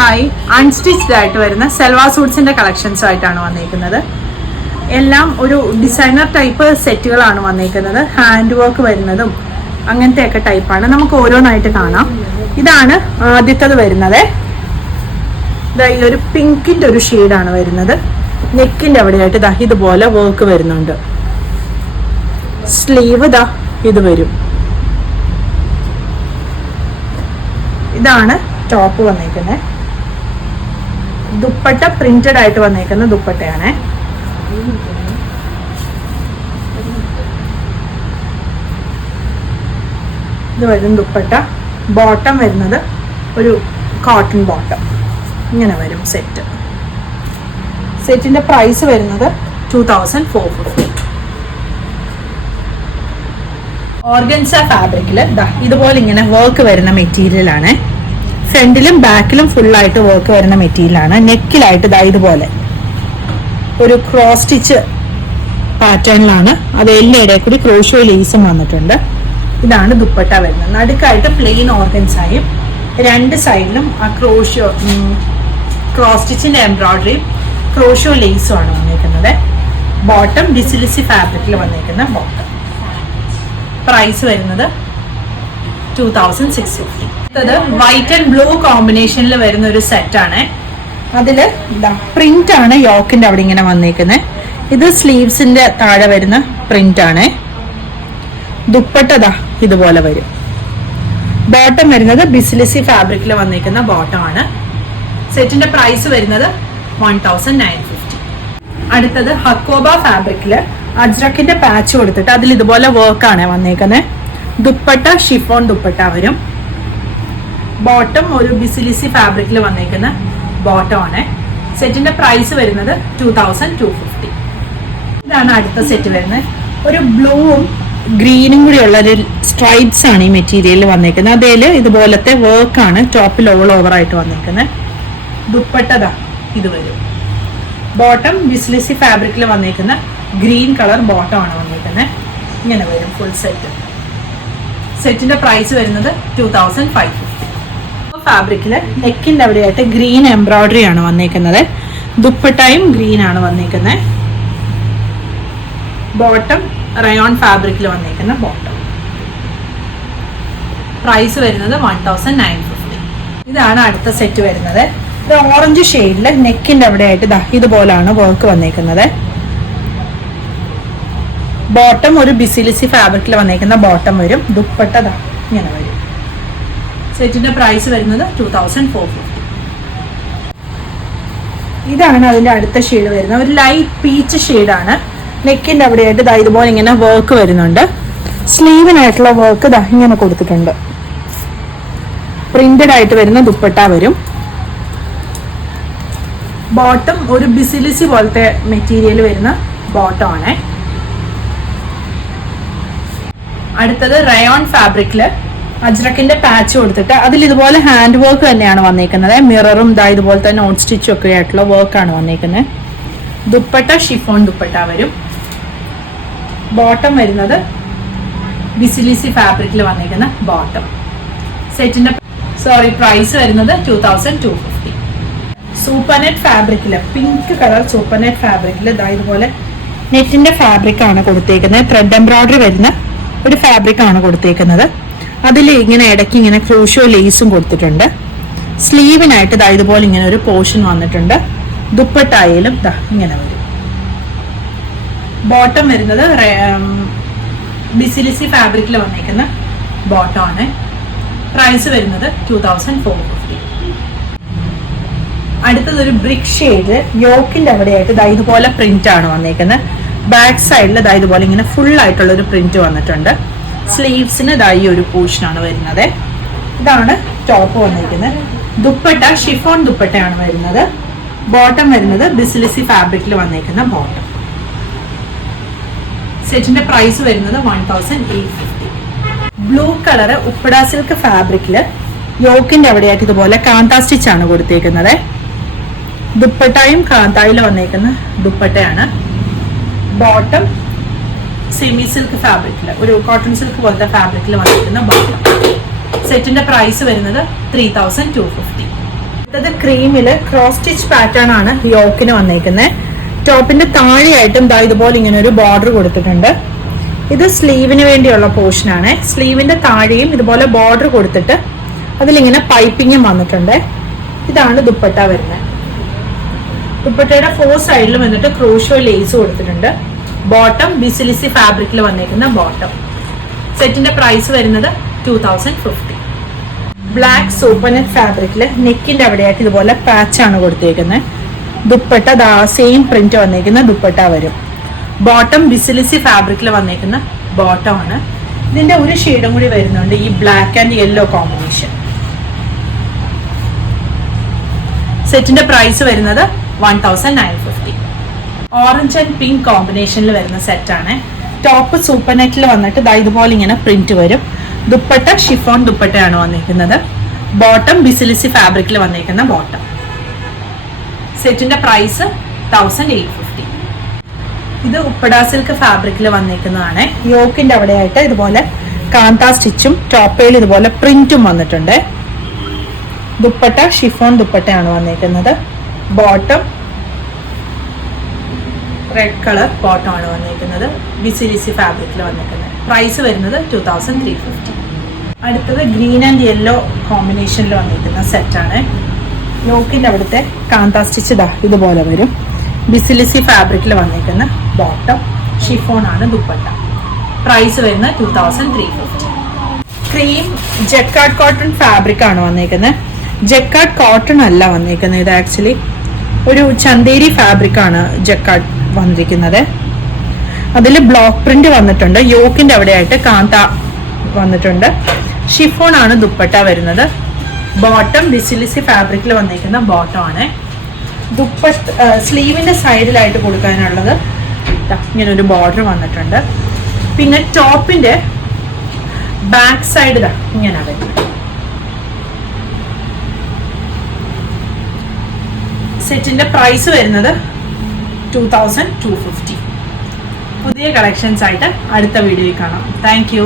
High unstitched ആയിട്ട് വരുന്ന സെൽവാർ സൂട്ട്സിന്റെ കളക്ഷൻസും ആയിട്ടാണ് വന്നിരിക്കുന്നത്. എല്ലാം ഒരു ഡിസൈനർ ടൈപ്പ് സെറ്റുകളാണ് വന്നിരിക്കുന്നത്. ഹാൻഡ് വർക്ക് വരുന്നതും അങ്ങനത്തെയൊക്കെ ടൈപ്പാണ്. നമുക്ക് ഓരോന്നായിട്ട് കാണാം. ഇതാണ് ആദ്യത്തത് വരുന്നത്. ഈ ഒരു പിങ്കിന്റെ ഒരു ഷെയ്ഡാണ് വരുന്നത്. നെക്കിന്റെ അവിടെയായിട്ട് ഇതുപോലെ വർക്ക് വരുന്നുണ്ട്. സ്ലീവ് ഇത് വരും. ഇതാണ് ടോപ്പ് വന്നേക്കുന്നത്. ദുപ്പട്ട പ്രിന്റഡ് ആയിട്ട് വന്നേക്കുന്ന ദുപ്പട്ടയാണ്. ഇത് വരും ദുപ്പട്ട. ബോട്ടം വരുന്നത് ഒരു കോട്ടൺ ബോട്ടം. ഇങ്ങനെ വരും സെറ്റ്. സെറ്റിന്റെ പ്രൈസ് വരുന്നത് 2450. ഓർഗൻസ ഫാബ്രിക്കില് ഇതുപോലെ ഇങ്ങനെ വർക്ക് വരുന്ന മെറ്റീരിയൽ ആണ്. ഫ്രണ്ടിലും ബാക്കിലും ഫുള്ളായിട്ട് വർക്ക് വരുന്ന മെറ്റീരിയലാണ്. നെക്കിലായിട്ട് ഇതുപോലെ ഒരു ക്രോസ് സ്റ്റിച്ച് പാറ്റേണിലാണ്. അത് എല്ലായിടയിൽ കൂടി ക്രോഷോ ലേസും വന്നിട്ടുണ്ട്. ഇതാണ് ദുപ്പട്ട വരുന്നത്. നടുക്കായിട്ട് പ്ലെയിൻ ഓർഗൻസായും രണ്ട് സൈഡിലും ആ ക്രോസ് സ്റ്റിച്ചിന്റെ എംബ്രോയിഡറിയും ക്രോഷോ ലേസും ആണ് വന്നിരിക്കുന്നത്. ബോട്ടം ഡിസിലിസി ഫാബ്രിക്കിൽ വന്നിരിക്കുന്ന ബോട്ടം. പ്രൈസ് വരുന്നത് 2650. അടുത്തത് വൈറ്റ് ആൻഡ് ബ്ലൂ കോമ്പിനേഷനിൽ വരുന്ന ഒരു സെറ്റാണ്. അതില് പ്രിന്റ് ആണ് യോക്കിന്റെ അവിടെ ഇങ്ങനെ വന്നിരിക്കുന്നത്. ഇത് സ്ലീവ്സിന്റെ താഴെ വരുന്ന പ്രിന്റ് ആണ്. ദുപ്പട്ട ഇതുപോലെ വരും. ബോട്ടം വരുന്നത് ബിസിലിസി ഫാബ്രിക്കിൽ വന്നിരിക്കുന്ന ബോട്ടം ആണ്. സെറ്റിന്റെ പ്രൈസ് വരുന്നത് 1950. അടുത്തത് ഹക്കോബ ഫാബ്രിക്കില് അജ്രക്കിന്റെ പാച്ച് കൊടുത്തിട്ട് അതിൽ ഇതുപോലെ വർക്കാണ് വന്നേക്കുന്നത്. ദുപ്പട്ട ഷിഫോൺ ദുപ്പട്ട വരും. ബോട്ടം ഒരു ബിസിലിസി ഫാബ്രിക്കിൽ വന്നേക്കുന്ന ബോട്ടം ആണ്. സെറ്റിന്റെ പ്രൈസ് വരുന്നത് 2250. ഇതാണ് അടുത്ത സെറ്റ് വരുന്നത്. ഒരു ബ്ലൂവും ഗ്രീനും കൂടി ഉള്ള ഒരു സ്ട്രൈപ്സ് ആണ് ഈ മെറ്റീരിയൽ വന്നേക്കുന്നത്. അതിൽ ഇതുപോലത്തെ വർക്കാണ് ടോപ്പിൽ ഓൾ ഓവർ ആയിട്ട് വന്നേക്കുന്നത്. ദുപ്പട്ട ഇത് വരും. ബോട്ടം ബിസിലിസി ഫാബ്രിക്കിൽ വന്നേക്കുന്ന ഗ്രീൻ കളർ ബോട്ടം ആണ് വന്നിരിക്കുന്നത്. ഇങ്ങനെ വരും ഫുൾ സെറ്റ്. സെറ്റിന്റെ പ്രൈസ് വരുന്നത് 2550. ഫാബ്രിക്കില് നെക്കിന്റെ അവിടെയായിട്ട് ഗ്രീൻ എംബ്രോയിഡറി ആണ് വന്നിരിക്കുന്നത്. ദുപ്പട്ടയും ഗ്രീൻ ആണ് വന്നിരിക്കുന്നത്. ബോട്ടം റയോൺ ഫാബ്രിക്കിൽ വന്നിരിക്കുന്ന ബോട്ടം. പ്രൈസ് വരുന്നത് 1950. ഇതാണ് അടുത്ത സെറ്റ് വരുന്നത്. ഇത് ഓറഞ്ച് ഷെയ്ഡില് നെക്കിന്റെ അവിടെയായിട്ട് ഇതുപോലാണ് വർക്ക് വന്നിരിക്കുന്നത്. ബോട്ടം ഒരു ബിസിലിസി ഫാബ്രിക്കിൽ വന്നിരിക്കുന്ന ബോട്ടം വരും. ദുപ്പട്ട ഇങ്ങനെ വരും. സെറ്റിന്റെ പ്രൈസ് വരുന്നത് 2450. ഇതാണ് അതിന്റെ അടുത്ത ഷെയ്ഡ് വരുന്നത്. ഒരു ലൈറ്റ് പീച്ച് ഷെയ്ഡാണ്. നെക്കിന്റെ അവിടെയായിട്ട് ഇതുപോലെ ഇങ്ങനെ വർക്ക് വരുന്നുണ്ട്. സ്ലീവിനായിട്ടുള്ള വർക്ക് ഇങ്ങനെ കൊടുത്തിട്ടുണ്ട്. പ്രിന്റഡ് ആയിട്ട് വരുന്ന ദുപ്പട്ട വരും. ബോട്ടം ഒരു ബിസിലിസി പോലത്തെ മെറ്റീരിയൽ വരുന്ന ബോട്ടം ആണ്. അടുത്തത് റയോൺ ഫാബ്രിക്കില് അജ്രക്കിന്റെ പാച്ച് കൊടുത്തിട്ട് അതിൽ ഇതുപോലെ ഹാൻഡ് വർക്ക് തന്നെയാണ് വന്നിരിക്കുന്നത്. മിററും ഇതുപോലത്തെ നോട്ട് സ്റ്റിച്ചും ഒക്കെ ആയിട്ടുള്ള വർക്കാണ് വന്നിരിക്കുന്നത്. ദുപ്പട്ട ഷിഫോൺ ദുപ്പട്ട വരും. ബോട്ടം വരുന്നത് ബിസിലിസി ഫാബ്രിക്കിൽ വന്നിരിക്കുന്ന ബോട്ടം. സെറ്റിന്റെ പ്രൈസ് വരുന്നത് 2250. സൂപ്പർനെറ്റ് ഫാബ്രിക്കില് പിങ്ക് കളർ സൂപ്പർനെറ്റ് ഫാബ്രിക്കില് ഇതുപോലെ നെറ്റിന്റെ ഫാബ്രിക് ആണ് കൊടുത്തേക്കുന്നത്. ത്രെഡ് എംബ്രോയിഡറി വരുന്ന ഒരു ഫാബ്രിക് ആണ് കൊടുത്തേക്കുന്നത്. അതിൽ ഇങ്ങനെ ഇടയ്ക്ക് ഇങ്ങനെ ക്രോഷോ ലേസും കൊടുത്തിട്ടുണ്ട്. സ്ലീവിനായിട്ട് ഇതുപോലെ ഇങ്ങനെ ഒരു പോർഷൻ വന്നിട്ടുണ്ട്. ദുപ്പട്ടായാലും ഇങ്ങനെ വരും. ബോട്ടം വരുന്നത് ബിസിലിസി ഫാബ്രിക്കിൽ വന്നിരിക്കുന്ന ബോട്ടം ആണ്. പ്രൈസ് വരുന്നത് 2450. അടുത്തതൊരു ബ്രിക്ക് ഷെയ്ഡ് യോക്കിന്റെ അവിടെയായിട്ട് ഇതുപോലെ പ്രിന്റ് ആണ് വന്നിരിക്കുന്നത്. ബാക്ക് സൈഡിൽ ഇതുപോലെ ഇങ്ങനെ ഫുൾ ആയിട്ടുള്ള ഒരു പ്രിന്റ് വന്നിട്ടുണ്ട്. സ്ലീവ്സിന് ഈ ഒരു പോർഷൻ ആണ് വരുന്നത്. ഇതാണ് ടോപ്പ് വന്നിരിക്കുന്നത്. ദുപ്പട്ട ഷിഫോൺ ദുപ്പട്ടയാണ് വരുന്നത്. ബോട്ടം വരുന്നത് ബിസിലിസി ഫാബ്രിക്കിൽ വന്നിരിക്കുന്ന ബോട്ടം. സെറ്റിന്റെ പ്രൈസ് വരുന്നത് 1850. ബ്ലൂ കളർ ഉപ്പട സിൽക്ക് ഫാബ്രിക്കില് യോക്കിന്റെ അവിടെയായിട്ട് ഇതുപോലെ കാന്ത സ്റ്റിച്ച് ആണ് കൊടുത്തേക്കുന്നത്. ദുപ്പട്ടയും കാന്തായിൽ വന്നേക്കുന്ന ദുപ്പട്ടയാണ്. ബോട്ടം സെമി സിൽക്ക് ഫാബ്രിക്കില് ഒരു കോട്ടൺ സിൽക്ക് പോലത്തെ ഫാബ്രിക്കിൽ വന്നിരിക്കുന്ന ബോട്ടം. സെറ്റിന്റെ പ്രൈസ് വരുന്നത് 3250. അടുത്തത് ക്രീമില് ക്രോസ് സ്റ്റിച്ച് പാറ്റേൺ ആണ് യോക്കിന് വന്നേക്കുന്നത്. ടോപ്പിന്റെ താഴെയായിട്ടും ദാ ഇതുപോലെ ഇങ്ങനെ ഒരു ബോർഡർ കൊടുത്തിട്ടുണ്ട്. ഇത് സ്ലീവിന് വേണ്ടിയുള്ള പോർഷൻ ആണ്. സ്ലീവിന്റെ താഴെയും ഇതുപോലെ ബോർഡർ കൊടുത്തിട്ട് അതിലിങ്ങനെ പൈപ്പിങ്ങും വന്നിട്ടുണ്ട്. ഇതാണ് ദുപ്പട്ട വരുന്നത്. ദുപ്പട്ടയുടെ 4 സൈഡിലും വന്നിട്ട് ക്രോഷോ ലേസ് കൊടുത്തിട്ടുണ്ട്. ബോട്ടം ബിസിലിസി ഫാബ്രിക്കിൽ വന്നേക്കുന്ന ബോട്ടം. സെറ്റിന്റെ പ്രൈസ് വരുന്നത് 2050. ബ്ലാക്ക് സൂപ്പർനെറ്റ് ഫാബ്രിക്കിൽ നെക്കിന്റെ അവിടെയായിട്ട് ഇതുപോലെ പാച്ചാണ് കൊടുത്തേക്കുന്നത്. ദുപ്പട്ട ദാ സെയിം പ്രിന്റ് വന്നേക്കുന്ന ദുപ്പട്ട വരും. ബോട്ടം ബിസിലിസി ഫാബ്രിക്കിൽ വന്നേക്കുന്ന ബോട്ടം ആണ്. ഇതിന്റെ ഒരു ഷെയ്ഡും കൂടി വരുന്നുണ്ട്, ഈ ബ്ലാക്ക് ആൻഡ് യെല്ലോ കോമ്പിനേഷൻ. സെറ്റിന്റെ പ്രൈസ് വരുന്നത് 1950. ഓറഞ്ച് ആൻഡ് പിങ്ക് കോമ്പിനേഷനിൽ വരുന്ന സെറ്റാണ്. ടോപ്പ് സൂപ്പർ നെറ്റിൽ വന്നിട്ട് ദാ ഇതുപോലെ ഇങ്ങനെ പ്രിന്റ് വരും. ദുപ്പട്ട ഷിഫോൺ ദുപ്പട്ടയാണ് വന്നിരിക്കുന്നത്. ബോട്ടം ബിസിലിസി ഫാബ്രിക്കിൽ വന്നിരിക്കുന്ന ബോട്ടം. സെറ്റിന്റെ പ്രൈസ് 1850. ഇത് ഉപ്പട സിൽക്ക് ഫാബ്രിക്കിൽ വന്നിരിക്കുന്നതാണ്. യോക്കിന്റെ അവിടെയായിട്ട് ഇതുപോലെ കാന്ത സ്റ്റിച്ചും ടോപ്പയിൽ ഇതുപോലെ പ്രിന്റും വന്നിട്ടുണ്ട്. ദുപ്പട്ട ഷിഫോൺ ദുപ്പട്ടയാണ് വന്നിരിക്കുന്നത്. ബോട്ടം റെഡ് കളർ ബോട്ടം ആണ് വന്നിരിക്കുന്നത്. ബിസിലിസി ഫാബ്രിക്കിൽ വന്നിരിക്കുന്നത്. പ്രൈസ് വരുന്നത് 2350. അടുത്തത് ഗ്രീൻ ആൻഡ് യെല്ലോ കോമ്പിനേഷനിൽ വന്നിരിക്കുന്ന സെറ്റാണ്. യോക്കിന്റെ അവിടുത്തെ കാന്ത സ്റ്റിച്ച് ഇതുപോലെ വരും. ബിസിലിസി ഫാബ്രിക്കിൽ വന്നിരിക്കുന്ന ബോട്ടം. ഷിഫോൺ ആണ് ദുപ്പട്ട. പ്രൈസ് വരുന്നത് 2350. ക്രീം ജക്കാർഡ് കോട്ടൺ ഫാബ്രിക് ആണ് വന്നിരിക്കുന്നത്. ജക്കാർഡ് കോട്ടൺ അല്ല വന്നിരിക്കുന്നത്. ഇത് ആക്ച്വലി ഒരു ചന്തേരി ഫാബ്രിക് ആണ് ജക്കാർഡ് വന്നിരിക്കുന്നത്. അതിൽ ബ്ലോക്ക് പ്രിന്റ് വന്നിട്ടുണ്ട്. യോക്കിന്റെ അവിടെയായിട്ട് കാന്ത വന്നിട്ടുണ്ട്. ഷിഫോൺ ആണ് ദുപ്പട്ട വരുന്നത്. ബോട്ടം ബിസിലിസി ഫാബ്രിക്കിൽ വന്നിരിക്കുന്ന ബോട്ടം ആണ്. ദുപ്പട്ട സ്ലീവിന്റെ സൈഡിലായിട്ട് കൊടുക്കാനുള്ളത് ഇങ്ങനെ ഒരു ബോർഡർ വന്നിട്ടുണ്ട്. പിന്നെ ടോപ്പിന്റെ ബാക്ക് സൈഡ് ഇങ്ങനെ വരുന്നത്. സെറ്റിന്റെ പ്രൈസ് വരുന്നത് 2250. പുതിയ കളക്ഷൻസ് ആയിട്ട് അടുത്ത വീഡിയോയിൽ കാണാം. Thank you.